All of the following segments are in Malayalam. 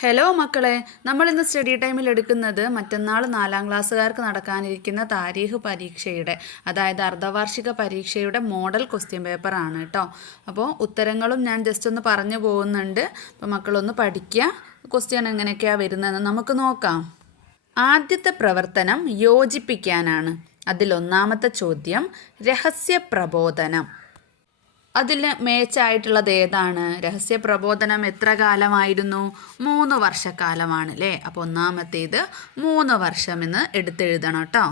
ഹലോ മക്കളെ, നമ്മളിന്ന് സ്റ്റഡി ടൈമിൽ എടുക്കുന്നത് മറ്റന്നാൾ 4ാം ക്ലാസ്സുകാർക്ക് നടക്കാനിരിക്കുന്ന താരീഖ് പരീക്ഷയുടെ, അതായത് അർദ്ധവാർഷിക പരീക്ഷയുടെ മോഡൽ ക്വസ്റ്റ്യൻ പേപ്പറാണ് കേട്ടോ. അപ്പോൾ ഉത്തരങ്ങളും ഞാൻ ജസ്റ്റ് ഒന്ന് പറഞ്ഞു പോകുന്നുണ്ട്. അപ്പോൾ മക്കളൊന്ന് പഠിക്കുക, ക്വസ്റ്റ്യൻ എങ്ങനെയൊക്കെയാണ് വരുന്നതെന്ന് നമുക്ക് നോക്കാം. ആദ്യത്തെ പ്രവർത്തനം യോജിപ്പിക്കാനാണ്. അതിലൊന്നാമത്തെ ചോദ്യം രഹസ്യ പ്രബോധനം. അതിൽ മേച്ചായിട്ടുള്ളത് ഏതാണ്? രഹസ്യ പ്രബോധനം എത്ര കാലമായിരുന്നു? 3 വർഷക്കാലമാണ് അല്ലേ. അപ്പോൾ ഒന്നാമത്തേത് 3 വർഷമെന്ന് എടുത്തെഴുതണം കേട്ടോ.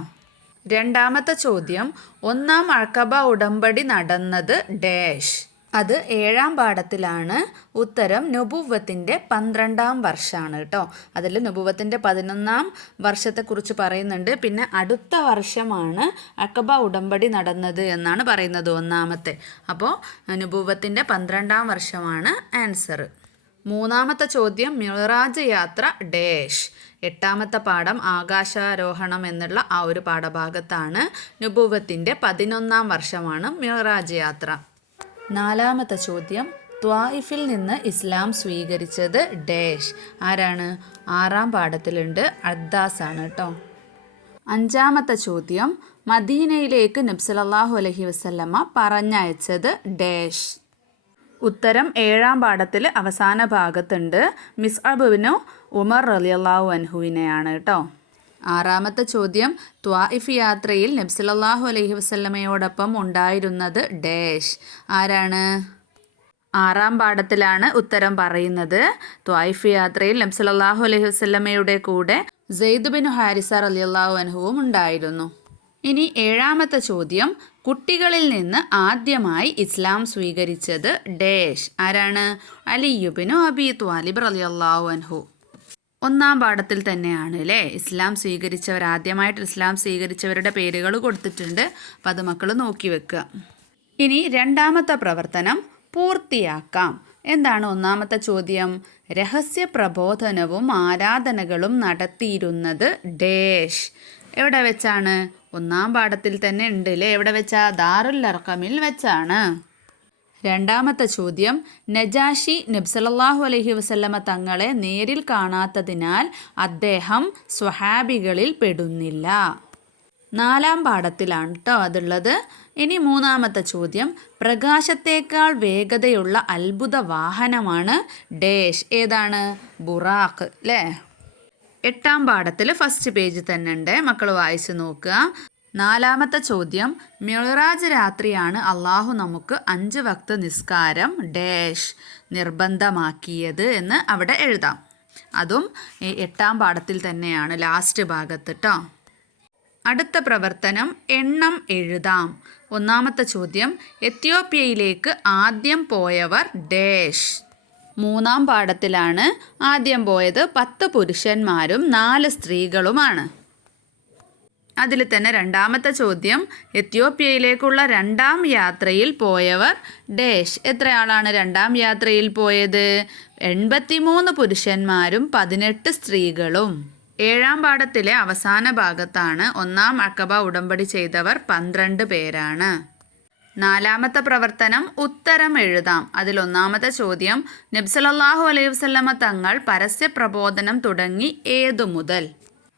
രണ്ടാമത്തെ ചോദ്യം, ഒന്നാം അഖബ ഉടമ്പടി നടന്നത് ഡാഷ്. അത് 7ാം പാഠത്തിലാണ്. ഉത്തരം നുബുവ്വത്തിൻ്റെ 12ാം വർഷമാണ് കേട്ടോ. അതിൽ നുബുവത്തിൻ്റെ 11ാം വർഷത്തെക്കുറിച്ച് പറയുന്നുണ്ട്. പിന്നെ അടുത്ത വർഷമാണ് അഖബ ഉടമ്പടി നടന്നത് എന്നാണ് പറയുന്നത് ഒന്നാമത്തെ. അപ്പോൾ നുബുവത്തിൻ്റെ 12ാം വർഷമാണ് ആൻസർ. മൂന്നാമത്തെ ചോദ്യം, മിഅ്റാജ് യാത്ര ഡാഷ്. 8ാമത്തെ പാഠം ആകാശാരോഹണം എന്നുള്ള ആ ഒരു പാഠഭാഗത്താണ്. നുബുവത്തിൻ്റെ 11ാം വർഷമാണ് മിഅ്റാജ് യാത്ര. 4ാമത്തെ ചോദ്യം, ത്വായിഫിൽ നിന്ന് ഇസ്ലാം സ്വീകരിച്ചത് ഡാഷ്. ആരാണ്? 6ാം പാഠത്തിലുണ്ട്, അദ്ദാസ് ആണ് കേട്ടോ. 5ാമത്തെ ചോദ്യം, മദീനയിലേക്ക് നബി സല്ലല്ലാഹു അലൈഹി വസല്ലമ പറഞ്ഞയച്ചത് ഡാഷ്. ഉത്തരം 7ാം പാഠത്തിൽ അവസാന ഭാഗത്തുണ്ട്. മിസ്അബ് ഇബ്നു ഉമർ റളിയല്ലാഹു അൻഹുവിനെയാണ് കേട്ടോ. 6ാമത്തെ ചോദ്യം, ത്വായിഫ് യാത്രയിൽ നബി സല്ലല്ലാഹു അലൈഹി വസല്ലമയോടൊപ്പം ഉണ്ടായിരുന്നത് ഡാഷ്. ആരാണ്? 6ാം പാഠത്തിലാണ് ഉത്തരം പറയുന്നത്. ത്വായിഫ് യാത്രയിൽ നബി സല്ലല്ലാഹു അലൈഹി വസല്ലമയുടെ കൂടെ സെയ്ദ് ബിൻ ഹാരിസ റളിയല്ലാഹു അൻഹുവും ഉണ്ടായിരുന്നു. ഇനി 7ാമത്തെ ചോദ്യം, കുട്ടികളിൽ നിന്ന് ആദ്യമായി ഇസ്ലാം സ്വീകരിച്ചത് ഡാഷ്. ആരാണ്? അലി ഇബ്നു അബീ ത്വാലിബ് റളിയല്ലാഹു അൻഹു. 1ാം പാഠത്തിൽ തന്നെയാണ് അല്ലേ. ആദ്യമായിട്ട് ഇസ്ലാം സ്വീകരിച്ചവരുടെ പേരുകൾ കൊടുത്തിട്ടുണ്ട്. അപ്പോൾ അത് മക്കൾ നോക്കി വെക്കുക. ഇനി 2ാമത്തെ പ്രവർത്തനം പൂർത്തിയാക്കാം. എന്താണ് 1ാമത്തെ ചോദ്യം? രഹസ്യ പ്രബോധനവും ആരാധനകളും നടത്തിയിരുന്നത് ഡാഷ്. എവിടെ വെച്ചാണ്? 1ാം പാഠത്തിൽ തന്നെ ഉണ്ട് അല്ലേ. എവിടെ വെച്ചാ? ദാറുൽ അർഖമിൽ വെച്ചാണ്. 2ാമത്തെ ചോദ്യം, നജാഷി നബി സല്ലല്ലാഹു അലൈഹി വസല്ലമ തങ്ങളെ നേരിൽ കാണാത്തതിനാൽ അദ്ദേഹം സ്വഹാബികളിൽ പെടുന്നില്ല. 4ാം പാഠത്തിലാണ് കേട്ടോ അതുള്ളത്. ഇനി 3ാമത്തെ ചോദ്യം, പ്രകാശത്തേക്കാൾ വേഗതയുള്ള അത്ഭുത വാഹനമാണ് ഡാഷ്. ഏതാണ്? ബുറാഖ് അല്ലേ. 8ാം പാഠത്തിൽ ഫസ്റ്റ് പേജ് തന്നെ ഉണ്ട്, മക്കൾ വായിച്ച് നോക്കുക. 4ാമത്തെ ചോദ്യം, മിഅ്റാജ് രാത്രിയാണ് അള്ളാഹു നമുക്ക് 5 വക്ത് നിസ്കാരം ഡാഷ് നിർബന്ധമാക്കിയത് എന്ന് അവിടെ എഴുതാം. അതും 8ാം പാഠത്തിൽ തന്നെയാണ്, ലാസ്റ്റ് ഭാഗത്ത് കേട്ടോ. അടുത്ത പ്രവർത്തനം എണ്ണം എഴുതാം. 1ാമത്തെ ചോദ്യം, എത്യോപ്യയിലേക്ക് ആദ്യം പോയവർ ഡാഷ്. 3ാം പാഠത്തിലാണ് ആദ്യം പോയത് 10 പുരുഷന്മാരും 4 സ്ത്രീകളുമാണ്. അതിൽ തന്നെ 2ാമത്തെ ചോദ്യം, എത്യോപ്യയിലേക്കുള്ള 2ാം യാത്രയിൽ പോയവർ ഡാഷ്. എത്ര ആളാണ് 2ാം യാത്രയിൽ പോയത്? 83 പുരുഷന്മാരും 18 സ്ത്രീകളും. 7ാം പാഠത്തിലെ അവസാന ഭാഗത്താണ് 1ാം അഖബ ഉടമ്പടി ചെയ്തവർ 12 പേരാണ്. 4ാമത്തെ പ്രവർത്തനം ഉത്തരം എഴുതാം. അതിൽ 1ാമത്തെ ചോദ്യം, നബി സല്ലല്ലാഹു അലൈഹി വസല്ലമ തങ്ങൾ പരസ്യ പ്രബോധനം തുടങ്ങി ഏതു മുതൽ?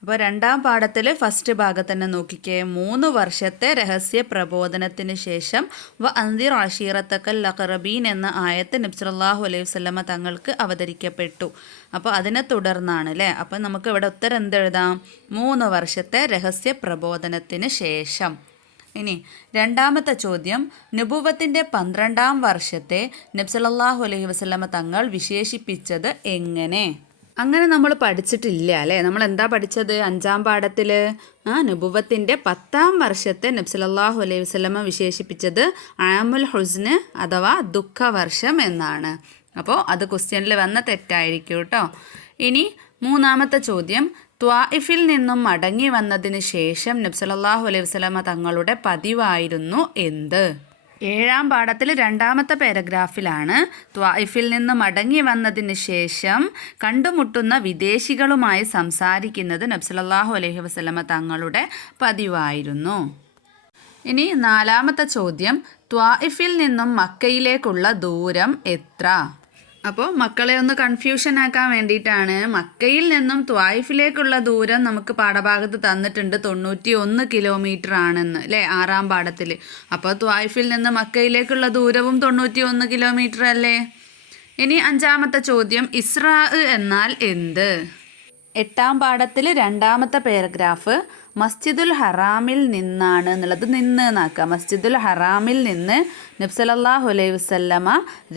അപ്പോൾ 2ാം പാഠത്തിൽ ഫസ്റ്റ് ഭാഗത്ത് തന്നെ നോക്കിക്കേ. 3 വർഷത്തെ രഹസ്യ പ്രബോധനത്തിന് ശേഷം വ അൻദിർ അശീറത്തക്കൽ അഖറബീൻ എന്ന ആയത്ത് നബി സല്ലല്ലാഹു അലൈഹി വസല്ലമ തങ്ങൾക്ക് അവതരിക്കപ്പെട്ടു. അപ്പോൾ അതിനെ തുടർന്നാണ് അല്ലേ. അപ്പോൾ നമുക്ക് ഇവിടെ ഉത്തരം എന്തെഴുതാം? 3 വർഷത്തെ രഹസ്യ പ്രബോധനത്തിന് ശേഷം. ഇനി 2ാമത്തെ ചോദ്യം, നുബുവത്തിൻ്റെ 12ാം വർഷത്തെ നബി സല്ലല്ലാഹു അലൈഹി വസല്ലമ തങ്ങൾ വിശേഷിപ്പിച്ചത് എങ്ങനെ? അങ്ങനെ നമ്മൾ പഠിച്ചിട്ടില്ല അല്ലേ. നമ്മൾ എന്താ പഠിച്ചത്? 5ാം പാഠത്തിൽ നുബുവത്തിൻ്റെ 10ാം വർഷത്തെ നബി സല്ലല്ലാഹു അലൈഹി വസല്ലമ വിശേഷിപ്പിച്ചത് ആമുൽ ഹുസ്ന് അഥവാ ദുഃഖവർഷം എന്നാണ്. അപ്പോൾ അത് ക്വസ്റ്റ്യനിൽ വന്ന തെറ്റായിരിക്കും കേട്ടോ. ഇനി 3ാമത്തെ ചോദ്യം, ത്വായിഫിൽ നിന്നും മടങ്ങി വന്നതിന് ശേഷം നബി സല്ലല്ലാഹു അലൈഹി വസല്ലമ തങ്ങളുടെ പതിവായിരുന്നു എന്ത്? 7ാം പാഠത്തിൽ 2ാമത്തെ പാരഗ്രാഫിലാണ് ത്വായിഫിൽ നിന്ന് മടങ്ങി വന്നതിന് ശേഷം കണ്ടുമുട്ടുന്ന വിദേശികളുമായി സംസാരിക്കുന്നത് നബി സല്ലല്ലാഹു അലൈഹി വസല്ലമ തങ്ങളുടെ പതിവായിരുന്നു. ഇനി 4ാമത്തെ ചോദ്യം, ത്വായിഫിൽ നിന്നും മക്കയിലേക്കുള്ള ദൂരം എത്ര? അപ്പോൾ മക്കളെ ഒന്ന് കൺഫ്യൂഷൻ ആക്കാൻ വേണ്ടിയിട്ടാണ് മക്കയിൽ നിന്നും ത്വായിഫിലേക്കുള്ള ദൂരം നമുക്ക് പാഠഭാഗത്ത് തന്നിട്ടുണ്ട് 91 കിലോമീറ്റർ ആണെന്ന് അല്ലേ 6ാം പാഠത്തിൽ. അപ്പോൾ ത്വായിഫിൽ നിന്ന് മക്കയിലേക്കുള്ള ദൂരവും 91 കിലോമീറ്റർ അല്ലേ. ഇനി 5ാമത്തെ ചോദ്യം, ഇസ്രാ എന്നാൽ എന്ത്? 8ാം പാഠത്തിൽ 2ാമത്തെ പാരഗ്രാഫ് മസ്ജിദുൽ ഹറാമിൽ നിന്നാണ് എന്നുള്ളത് നിന്ന് എന്നാക്കുക. മസ്ജിദുൽ ഹറാമിൽ നിന്ന് നബി സല്ലല്ലാഹു അലൈഹി വസല്ലമ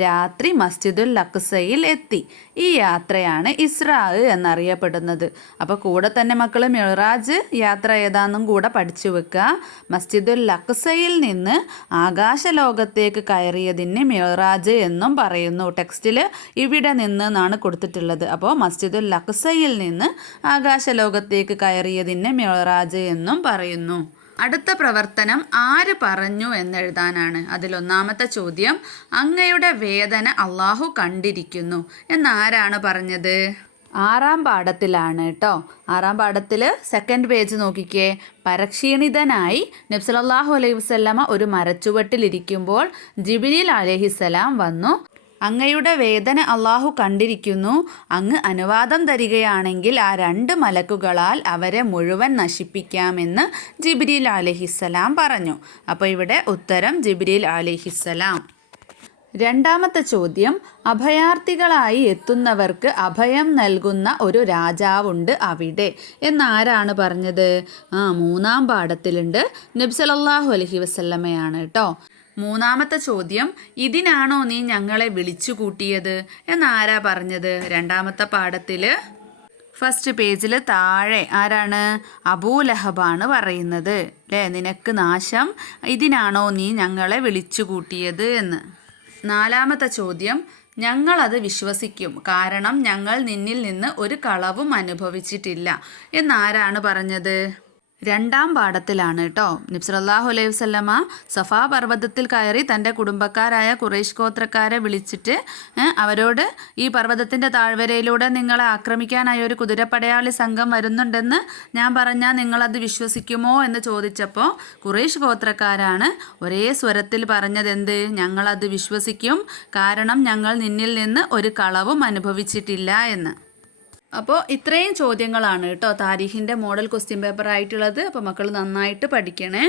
രാത്രി മസ്ജിദുൽ അഖ്സയിൽ എത്തി. ഈ യാത്രയാണ് ഇസ്രാ എന്നറിയപ്പെടുന്നത്. അപ്പോൾ കൂടെ തന്നെ മക്കൾ മിഅ്റാജ് യാത്ര ഏതാണെന്നും കൂടെ പഠിച്ചു വെക്കുക. മസ്ജിദുൽ അഖ്സയിൽ നിന്ന് ആകാശലോകത്തേക്ക് കയറിയതിന് മിഅ്റാജ് എന്നും പറയുന്നു. ടെക്സ്റ്റിൽ ഇവിടെ നിന്ന് എന്നാണ് കൊടുത്തിട്ടുള്ളത്. അപ്പോൾ മസ്ജിദുൽ അഖ്സയിൽ നിന്ന് ആകാശലോകത്തേക്ക് കയറിയതിന് മിഅ്റാജ് എന്നും പറയുന്നു. അടുത്ത പ്രവർത്തനം ആര് പറഞ്ഞു എന്നെഴുതാനാണ്. അതിൽ 1ാമത്തെ ചോദ്യം, അങ്ങയുടെ വേദന അള്ളാഹു കണ്ടിരിക്കുന്നു എന്നാരാണ് പറഞ്ഞത്? 6ാം പാഠത്തിലാണ് കേട്ടോ. 6ാം പാഠത്തിൽ 2nd പേജ് നോക്കിക്കേ. പരക്ഷീണിതനായി നബി സല്ലല്ലാഹു അലൈഹി വസല്ലമ ഒരു മരച്ചുവട്ടിലിരിക്കുമ്പോൾ ജിബ്രീൽ അലൈഹിസ്സലാം വന്നു. അങ്ങയുടെ വേദന അള്ളാഹു കണ്ടിരിക്കുന്നു. അങ്ങ് അനുവാദം തരികയാണെങ്കിൽ ആ 2 മലക്കുകളാൽ അവരെ മുഴുവൻ നശിപ്പിക്കാമെന്ന് ജിബ്രീൽ അലൈഹിസ്സലാം പറഞ്ഞു. അപ്പോൾ ഇവിടെ ഉത്തരം ജിബ്രീൽ അലൈഹിസ്സലാം. 2ാമത്തെ ചോദ്യം, അഭയാർത്ഥികളായി എത്തുന്നവർക്ക് അഭയം നൽകുന്ന ഒരു രാജാവുണ്ട് അവിടെ എന്നാരാണ് പറഞ്ഞത്? 3ാം പാഠത്തിലുണ്ട്. നബി സല്ലല്ലാഹു അലൈഹി വസല്ലമയാണ് കേട്ടോ. 3ാമത്തെ ചോദ്യം, ഇതിനാണോ നീ ഞങ്ങളെ വിളിച്ചു കൂട്ടിയത് എന്നാരാ പറഞ്ഞത്? 2ാമത്തെ പാഠത്തിൽ 1st പേജിൽ താഴെ ആരാണ്? അബൂലഹബാണ് പറയുന്നത് അല്ലേ. നിനക്ക് നാശം, ഇതിനാണോ നീ ഞങ്ങളെ വിളിച്ചു കൂട്ടിയത് എന്ന്. 4ാമത്തെ ചോദ്യം, ഞങ്ങളത് വിശ്വസിക്കും, കാരണം ഞങ്ങൾ നിന്നിൽ നിന്ന് ഒരു കളവും അനുഭവിച്ചിട്ടില്ല എന്നാരാണ് പറഞ്ഞത്? 2ാം പാഠത്തിലാണ് കേട്ടോ. നബി സല്ലല്ലാഹു അലൈഹി വസല്ലമ സഫാ പർവ്വതത്തിൽ കയറി തൻ്റെ കുടുംബക്കാരായ ഖുറൈശ് ഗോത്രക്കാരെ വിളിച്ചിട്ട് അവരോട് ഈ പർവ്വതത്തിൻ്റെ താഴ്വരയിലൂടെ നിങ്ങളെ ആക്രമിക്കാനായി ഒരു കുതിരപ്പടയാളി സംഘം വരുന്നുണ്ടെന്ന് ഞാൻ പറഞ്ഞാൽ നിങ്ങളത് വിശ്വസിക്കുമോ എന്ന് ചോദിച്ചപ്പോൾ ഖുറൈശ് ഗോത്രക്കാരാണ് ഒരേ സ്വരത്തിൽ പറഞ്ഞതെന്ത്? ഞങ്ങളത് വിശ്വസിക്കും, കാരണം ഞങ്ങൾ നിന്നിൽ നിന്ന് ഒരു കളവും അനുഭവിച്ചിട്ടില്ല എന്ന്. അപ്പോൾ ഇത്രയും ചോദ്യങ്ങളാണ് കേട്ടോ താരീഖിൻ്റെ മോഡൽ ക്വസ്റ്റ്യൻ പേപ്പർ ആയിട്ടുള്ളത്. അപ്പോൾ മക്കൾ നന്നായിട്ട് പഠിക്കണേ.